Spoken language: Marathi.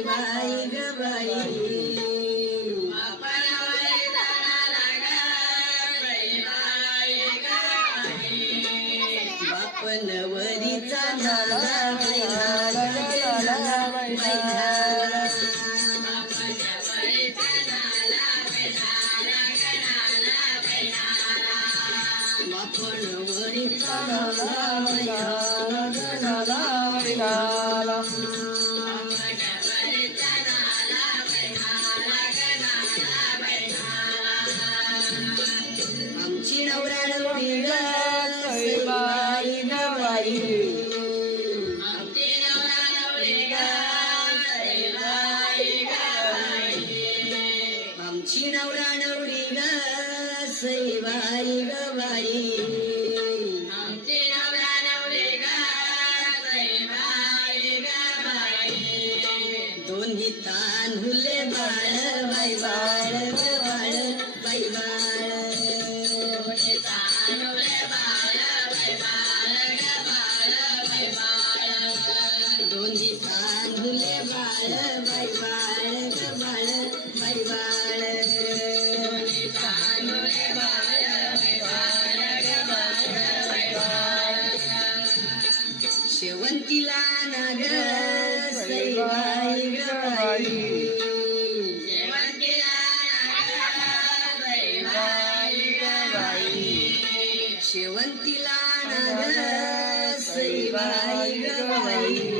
सईबाई ग बाई बापनवरीचा झाला बापनवरीचा आमची नवऱ्यानवरी ग सईबाई ग बाई आमची नवऱ्यानवरी ग सईबाई ग बाई आमची नवऱ्यानवरी ग सईबाई ग बाई आमची नवऱ्यानवरी ग सईबाई ग बाई दोन्ही तांदुले बाळ बाई बाळ ग बाळ बाई बाळ दोन्ही तांदुले बाळ बाई बाळ ग बाळ बाई बाळ दोन्ही तांदुले बाळ बाई बाळ ग बाळ बाई बाळ दोन्ही तांदुले बाळ बाई बाळ ग बाळ बाई बाळ शेवंतीला ना ग सईबाई ग बाई शेवंतीला शेवंतीला ना ग सईबाई ग बाई